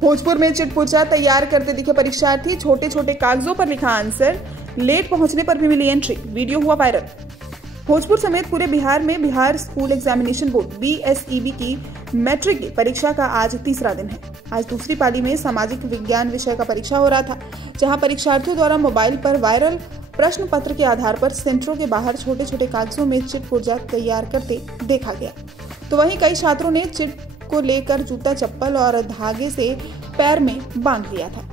भोजपुर में चिट पुर्जा तैयार करते दिखे परीक्षार्थी, छोटे छोटे कागजों पर लिखा आंसर, लेट पहुंचने पर भी मिली एंट्री, वीडियो हुआ वायरल। भोजपुर समेत पूरे बिहार में Bihar school examination board BSEB की मैट्रिक की परीक्षा का आज तीसरा दिन है। आज दूसरी पाली में सामाजिक विज्ञान विषय का परीक्षा हो रहा था, जहां परीक्षार्थियों द्वारा मोबाइल पर वायरल प्रश्न पत्र के आधार पर सेंटरों के बाहर छोटे छोटे कागजों में चिट पुर्जा तैयार करते देखा गया। तो वहीं कई छात्रों ने चिट को लेकर जूता, चप्पल और धागे से पैर में बांध लिया था।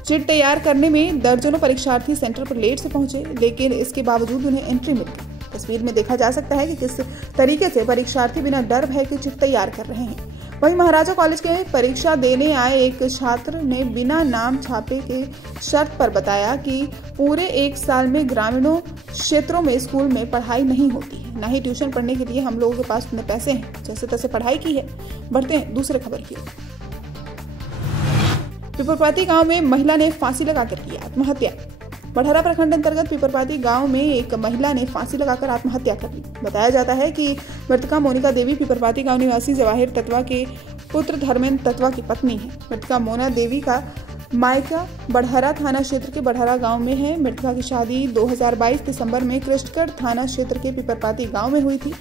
चिट तैयार करने में दर्जनों परीक्षार्थी सेंटर पर लेट से पहुंचे, लेकिन इसके बावजूद उन्हें एंट्री मिल गई। तस्वीर में देखा जा सकता है कि किस तरीके से परीक्षार्थी बिना डर भय के चिट तैयार कर रहे हैं। वहीं महाराजा कॉलेज के परीक्षा देने आए एक छात्र ने बिना नाम छापे के शर्त पर बताया कि पूरे एक साल में ग्रामीणों क्षेत्रों में स्कूल में पढ़ाई नहीं होती है, न ही ट्यूशन पढ़ने के लिए हम लोगों के पास इतने पैसे हैं, जैसे तैसे पढ़ाई की है। बढ़ते हैं दूसरे खबर की ओर। पिपरपाती गांव में महिला ने फांसी लगाकर की आत्महत्या। बढ़हरा प्रखंड अंतर्गत पिपरपाती गांव में एक महिला ने फांसी लगाकर आत्महत्या कर ली। बताया जाता है कि मृतका मोनिका देवी पिपरपाती गांव निवासी जवाहिर तत्वा के पुत्र धर्मेंद्र तत्वा की पत्नी है। मृतका मोना देवी का मायका बढ़हरा थाना क्षेत्र के बढ़हरा गांव में है। मृतका की शादी 2022 दिसंबर में कृष्णगढ़ थाना क्षेत्र के पिपरपाती गांव में हुई थी।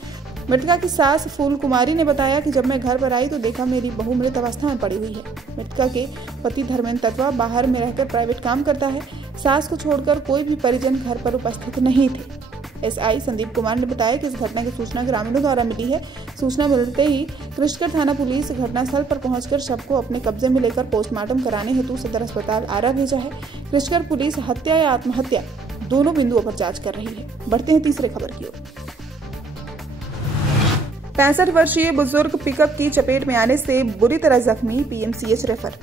मृतका की सास फूल कुमारी ने बताया कि जब मैं घर पर आई तो देखा मेरी बहू मृत अवस्था में पड़ी हुई है। मृतका के पति धर्मेंद्र तत्वा बाहर में रहकर प्राइवेट काम करता है। सास को छोड़कर कोई भी परिजन घर पर उपस्थित नहीं थे। SI संदीप कुमार ने बताया कि इस घटना की सूचना ग्रामीणों द्वारा मिली है। सूचना मिलते ही कृष्णगढ़ थाना पुलिस घटनास्थल पर पहुंचकर शव को अपने कब्जे में लेकर पोस्टमार्टम कराने हेतु सदर अस्पताल आरा भेजा है। कृष्णगढ़ पुलिस हत्या या आत्महत्या दोनों बिंदुओं पर जांच कर रही है। बढ़ते हैं तीसरे खबर की ओर। 65 वर्षीय बुजुर्ग पिकअप की चपेट में आने से बुरी तरह जख्मी, PMCH रेफर।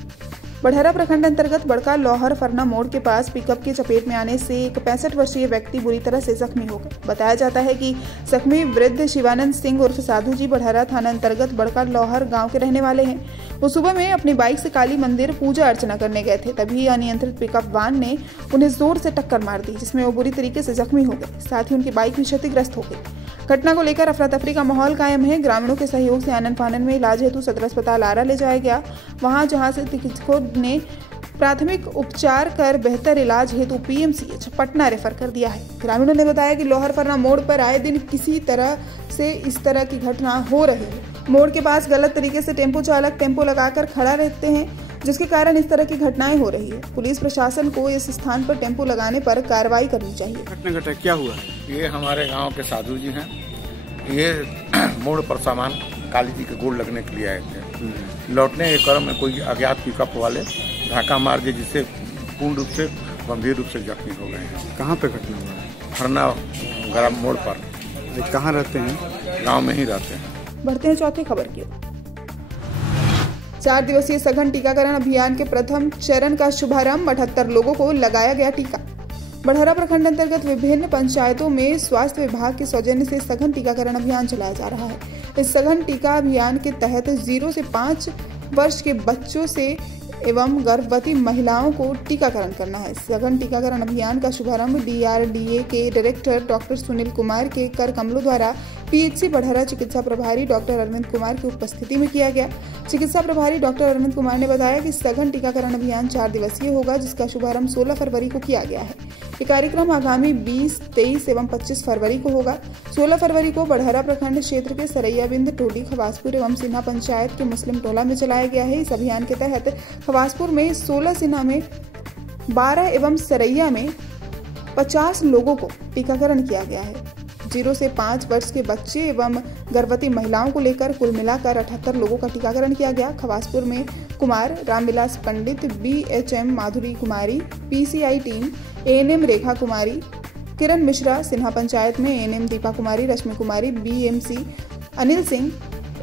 बढ़हरा प्रखंड अंतर्गत बड़का लौहर फरना मोड़ के पास पिकअप की चपेट में आने से एक 65 वर्षीय व्यक्ति बुरी तरह से जख्मी हो गए। बताया जाता है कि जख्मी वृद्ध शिवानंद सिंह उर्फ साधु जी बढ़हरा थाना अंतर्गत बड़का लौहर गांव के रहने वाले हैं। वो सुबह में अपनी बाइक से काली मंदिर पूजा अर्चना करने गए थे, तभी अनियंत्रित पिकअप वान ने उन्हें जोर से टक्कर मार दी, जिसमें वो बुरी तरीके से जख्मी हो गए। साथ ही उनकी बाइक भी क्षतिग्रस्त हो गई। घटना को लेकर अफरा तफरी का माहौल कायम है। ग्रामीणों के सहयोग से आनन फानन में इलाज हेतु सदर अस्पताल आरा ले जाया गया। जहां से चिकित्सकों ने प्राथमिक उपचार कर बेहतर इलाज हेतु PMCH पटना रेफर कर दिया है। ग्रामीणों ने बताया कि लोहर फरना मोड़ पर आए दिन किसी तरह से इस तरह की घटना हो रही है। मोड़ के पास गलत तरीके से टेम्पो चालक टेम्पो लगाकर खड़ा रहते हैं, जिसके कारण इस तरह की घटनाएं हो रही है। पुलिस प्रशासन को इस स्थान पर टेम्पो लगाने पर कार्रवाई करनी चाहिए। घटना क्या हुआ है? ये हमारे गांव के साधु जी हैं। ये मोड़ पर सामान काली जी के गोड़ लगने के लिए आए थे। लौटने के क्रम में कोई अज्ञात पिकअप वाले धक्का मार दिए, जिससे पूर्ण रूप से गंभीर रूप से जख्मी हो गए हैं। कहाँ पे घटना हुआ है? फरना गरम मोड़ पर। कहाँ रहते हैं? गांव में ही रहते हैं। बढ़ते हैं चौथी खबर की ओर। 4 दिवसीय सघन टीकाकरण अभियान के प्रथम चरण का शुभारंभ, 78 लोगों को लगाया गया टीका। बढ़हरा प्रखंड अंतर्गत विभिन्न पंचायतों में स्वास्थ्य विभाग के सौजन्य से सघन टीकाकरण अभियान चलाया जा रहा है। इस सघन टीका अभियान के तहत 0 से 5 वर्ष के बच्चों से एवं गर्भवती महिलाओं को टीकाकरण करना है। सघन टीकाकरण अभियान का शुभारंभ DRDA के डायरेक्टर डॉक्टर सुनील कुमार के कर कमलों द्वारा PHC बढ़हरा चिकित्सा प्रभारी डॉक्टर अरविंद कुमार की उपस्थिति में किया गया। चिकित्सा प्रभारी डॉक्टर अरविंद कुमार ने बताया कि सघन टीकाकरण अभियान 4 दिवसीय होगा, जिसका शुभारंभ 16 फरवरी को किया गया है। ये कार्यक्रम आगामी 20, 23 एवं 25 फरवरी को होगा। 16 फरवरी को बढ़हरा प्रखंड क्षेत्र के सरैयाबिंद, टोली, खवासपुर एवं सिन्हा पंचायत के मुस्लिम टोला में चलाया गया है। इस अभियान के तहत खवासपुर में 16, सिन्हा में 12 एवं सरैया में 50 लोगों को टीकाकरण किया गया है। 0 से 5 वर्ष के बच्चे एवं गर्भवती महिलाओं को लेकर कुल मिलाकर 78 लोगों का टीकाकरण किया गया। खवासपुर में कुमार रामविलास पंडित, BHM माधुरी कुमारी, PCI टीम, ANM रेखा कुमारी, किरण मिश्रा, सिन्हा पंचायत में ANM दीपा कुमारी, रश्मि कुमारी, BMC अनिल सिंह,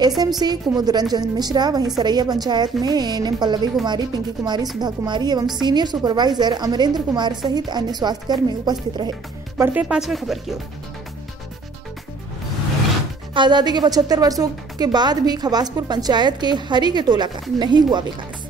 SMC कुमुद रंजन मिश्रा, वहीं सरैया पंचायत में ANM पल्लवी कुमारी, पिंकी कुमारी, सुधा कुमारी एवं सीनियर सुपरवाइजर अमरेंद्र कुमार सहित अन्य स्वास्थ्यकर्मी उपस्थित रहे। बढ़ते 5वें खबर की ओर। आजादी के 75 वर्षों के बाद भी खवासपुर पंचायत के हरी के टोला का नहीं हुआ विकास।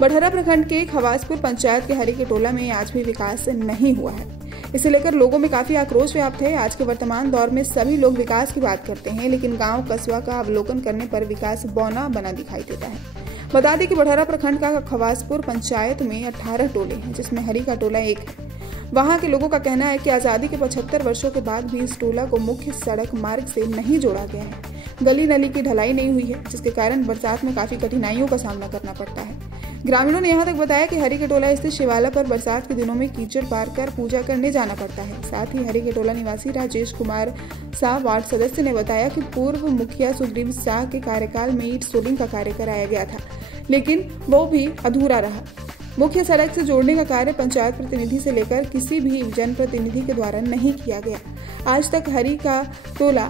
बढ़हरा प्रखंड के खवासपुर पंचायत के हरी के टोला में आज भी विकास नहीं हुआ है। इसे लेकर लोगों में काफी आक्रोश व्याप्त है। आज के वर्तमान दौर में सभी लोग विकास की बात करते हैं, लेकिन गांव कस्बा का अवलोकन करने पर विकास बौना बना दिखाई देता है। बता दें कि बढ़हरा प्रखंड का खवासपुर पंचायत में 18 टोले हैं, जिसमें हरी का टोला एक है। वहां के लोगों का कहना है कि आजादी के 75 वर्षों के बाद भी इस टोला को मुख्य सड़क मार्ग से नहीं जोड़ा गया है। गली नली की ढलाई नहीं हुई है, जिसके कारण बरसात में काफी कठिनाइयों का सामना करना पड़ता है। ग्रामीणों ने यहाँ तक बताया कि हरी के टोला स्थित शिवाला पर बरसात के दिनों में कीचड़ पार कर पूजा करने जाना पड़ता है। साथ ही हरी के टोला निवासी राजेश कुमार शाह वार्ड सदस्य ने बताया कि पूर्व मुखिया सुग्रीव शाह के कार्यकाल में ईंट सोलिंग का कार्य कराया गया था, लेकिन वो भी अधूरा रहा। मुख्य सड़क से जोड़ने का कार्य पंचायत प्रतिनिधि से लेकर किसी भी जनप्रतिनिधि के द्वारा नहीं किया गया। आज तक हरी का टोला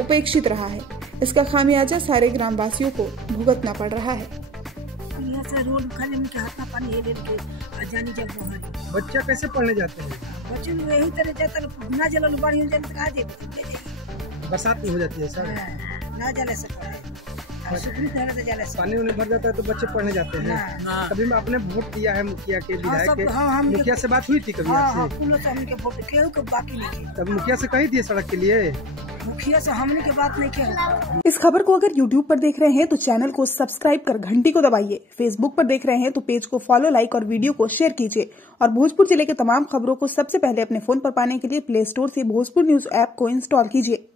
उपेक्षित रहा है। इसका खामियाजा सारे ग्रामवासियों को भुगतना पड़ रहा है। रोड खाने में हाथ में पानी के जानी जब बच्चा कैसे पढ़ने जाते हैं? बच्चे यही तरह जाता ना जलन बाड़ी हो जाने कहा जाए बरसात में हो जाती है सर, ना जले से पानी उन्हें भर जाता है तो बच्चे पढ़ने जाते हैं। कभी मैं आपने वोट दिया है मुखिया के, विधायक के, मुखिया से बात हुई थी कभी आपसे? बाकी नहीं। तब मुखिया से कही थी सड़क के लिए, मुखिया से हमने के बात नहीं किया। इस खबर को अगर YouTube पर देख रहे हैं तो चैनल को सब्सक्राइब कर घंटी को दबाइए। Facebook पर देख रहे हैं तो पेज को फॉलो, लाइक और वीडियो को शेयर कीजिए। और भोजपुर जिले के तमाम खबरों को सबसे पहले अपने फोन पर पाने के लिए प्ले स्टोर से भोजपुर न्यूज ऐप को इंस्टॉल कीजिए।